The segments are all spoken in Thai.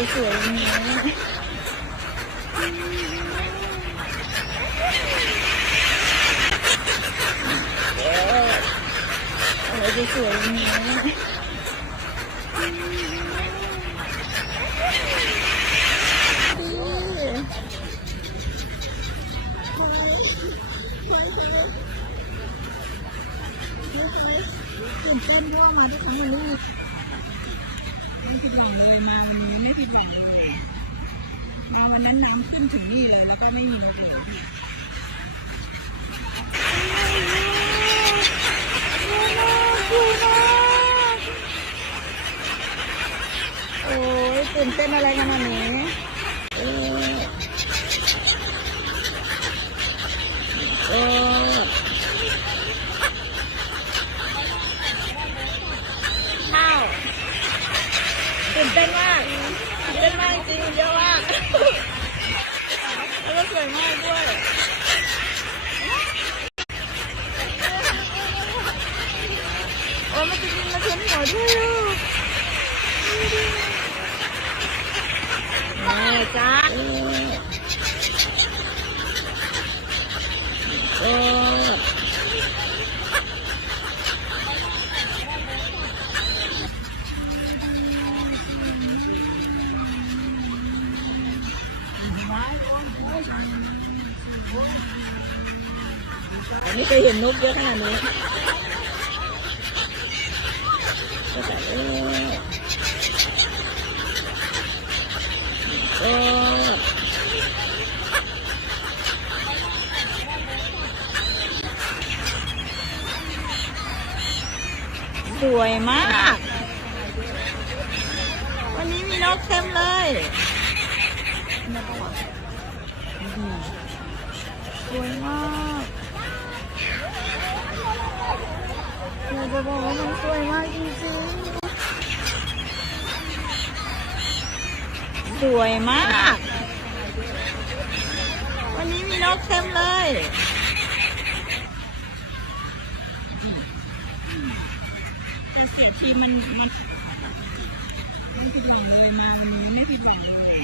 จะสวยอย่างนี้อะไรจะสวยอย่างนี้ตื่นเต้นเพราะว่ามาด้วยกันมันไม่มี ไม่ผิดหวังเลยมาวันนี้ไม่ผิดหวังเลยมาวันนั้นน้ำขึ้น ถึงนี่เลยแล้วก็ไม่มีนกเลยพี่โอ้ยตื่นเต้นอะไรขนาดนี้เออเออข้าวตื่นเต้นมากตื่นเต้นมากจริงเยอะมาก ก็สวยมากด้วยโอ้มันจะบินมาชนหัวด้วยลูกม่จ้าเออ ผมไม่เคยเห็นนกเยอะขนาดนี้ก็แต่เออเออสวยมาก วันนี้มีนกเต็มเลยสวยมาก อยากจะบอกว่ามันสวยมากจริงๆ สวยมาก วันนี้มีนกเต็มเลยแต่เสียทีมันมันไม่ผิดหวังเลยมาวันนี้ไม่ผิดหวังเลย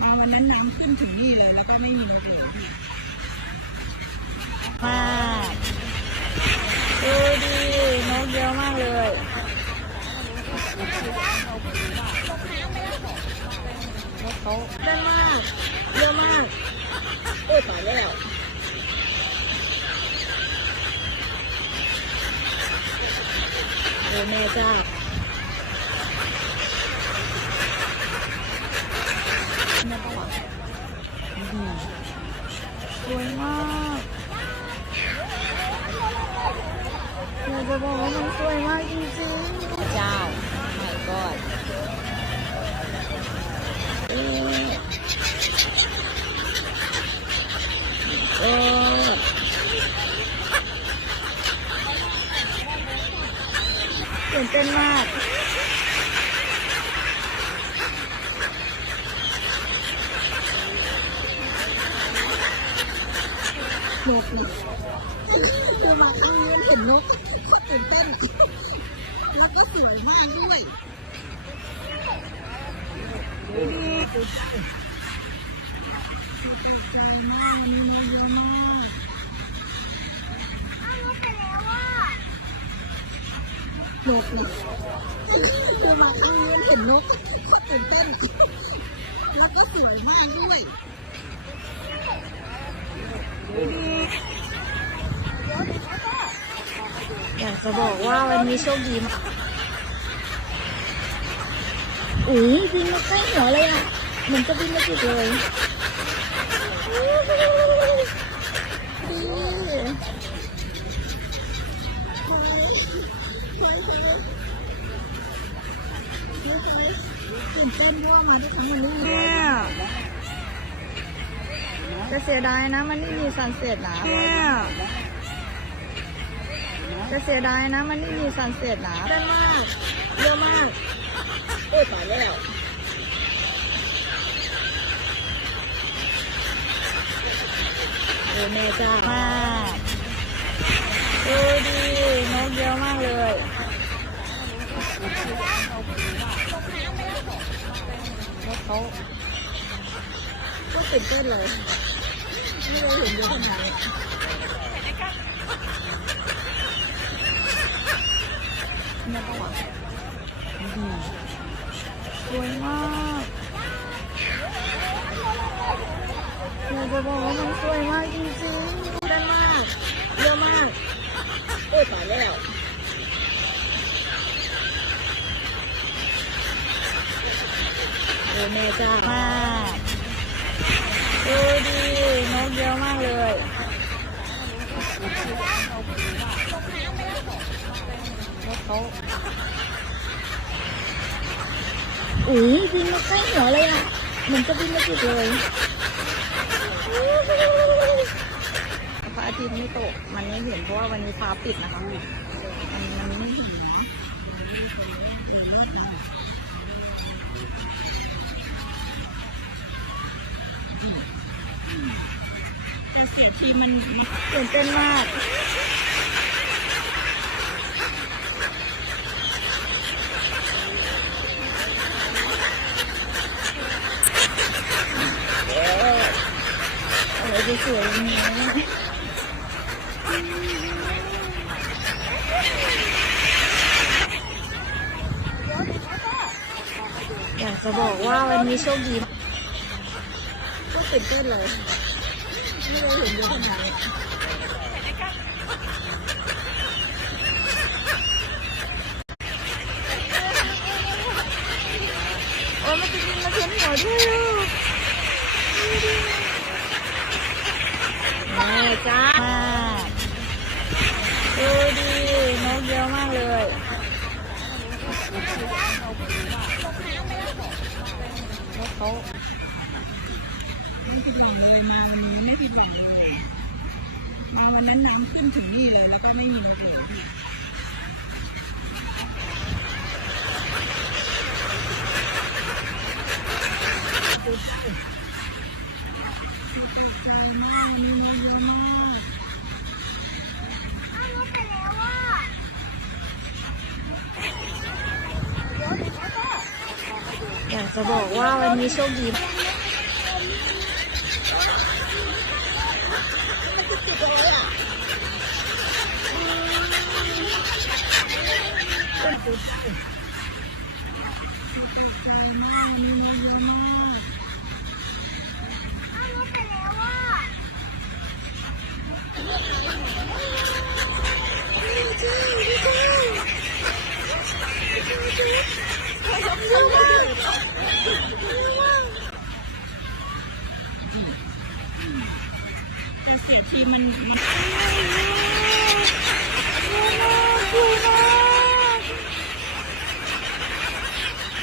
มาวันนั้นน้ำขึ้นถึงนี่เลย แล้วก็ไม่มีนกเลยพี่ มากดูดีนกเยอะมากเลยนก เขาเยอะมากเยอะมากโอ้ยตายแล้วโอ้แม่จ้าแม่ปะวะอืมสวยมากอยาจะบอกว่ามันสวยมากจริงๆเจ้า god เออเออตื่นเต้นมากนกนกคือมาครั้งนี้เห็นนกก็ตื่นเต้น แล้วก็สวยมากด้วยนกนกคือมาครั้งนี้เห็นนกก็ตื่นเต้น แล้วก็สวยมากด้วย อยากจะบอกว่าวันนี้โชคดีมากอุ้ยบินมาใกล้หัวเลยอะเหมือนจะบินมาจิกเลยดีตื่นเต้นเพราะว่ามาด้วยกันมันไม่มีเนี่ยจะเสียดายนะ มันไม่มีซันเซ็ตนะ จะเสียดายนะ มันไม่มีซันเซ็ตนะเยอะมากเยอะมากโอ้ยตายแล้วโอ้แม่จ้ามากดูดีนกเยอะมากเลยรถเขาก็ตื่นเต้นเลย ไม่เคยเห็นเยอะขนาดนี้ นี่ปะวะอืมสวยมากอยากจะบอกว่ามันสวยมากจริงๆได้มากเยอะมากโอ้ยตายแล้วโอ้แม่จ้ามากดูดีนกเยอะมากเลย เขาอุ้ยบินมาใกล้หัวเลยอะเหมือนจะบินมาจิกเลยพระอาทิตย์ไม่ตก มันไม่เห็นเพราะว่าวันนี้ฟ้าปิดนะคะมันมันไม่เห็นแต่เสียทีมันมันตื่นเต้นมาก โอ้อะไรจะ สวยอย่างนี้อยากจะบอกว่าวันนี้โชคดีมากก็ตื่นเต้นเลยไม่เคยเห็นเยอะขนาดนี้โอ้ยมันจะบินมาเทียนหัวด้วยอะแม่ จ้าดูดีนกเยอะมากเลย นกเขาไม่ผิดหวังเลยมาวันนี้ไม่ผิดหวังเลยมาวันนั้นน้ำขึ้นถึงนี่เลยแล้วก็ไม่มีนกเลย จะบอกว่าวันนี้โชคดีมากเยอะมาก แต่เสีย ทีมันมัน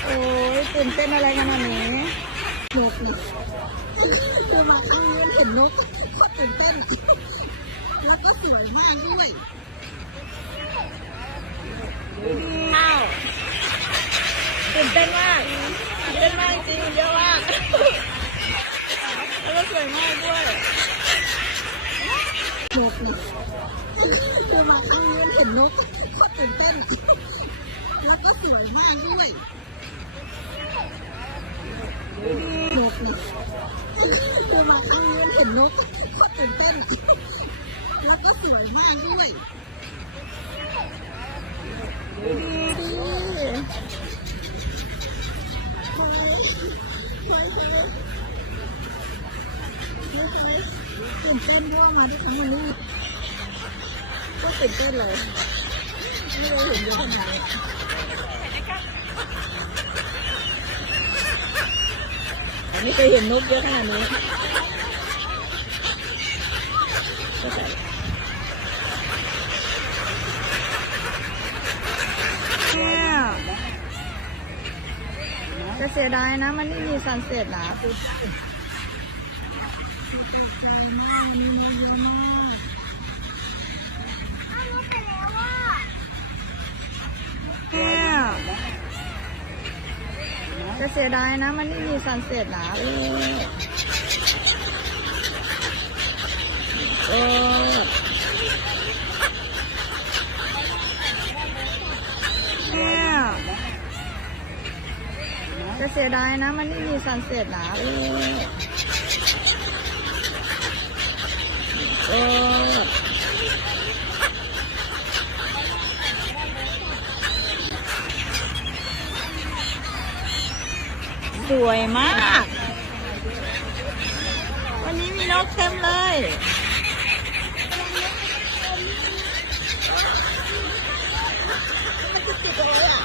โอ้ยตื่นเต้นอะไรขนาดนี้นกเนี่ยคือมาครั้งนี้เห็นนกก็ตื่นเต้น แล้วก็สวยมากด้วยอ้าวตื่นเต้นมากตื่นเต้นมากจริงเยอะมากแล้วก็ คือมาครั้งนี้เห็นนกก็ตื่นเต้น แล้วก็สวยมากด้วยนกเนี่คือมาครั้งนี้เห็นนกก็ตื่นเต้น แล้วก็สวยมากด้วยดีดีตื่นเต้นเพราะว่ามาที่ครั้งมันนี่ ก็ตื่นเต้นเลย ไม่เคยเห็นเยอะขนาดนี้ไม่เคยเห็นนกเยอะขนาดนี้ก็ใส่เนี่ยจะเสียดายนะ มันไม่มีซันเซ็ตนะคือเนี่ย จะเสียดายนะ มันไม่มีซันเซ็ตนะเออเออจะจะเสียดายนะมันไม่มีซันเซ็ตนะเออ สวยมาก วันนี้มีนกเต็มเลย Oh.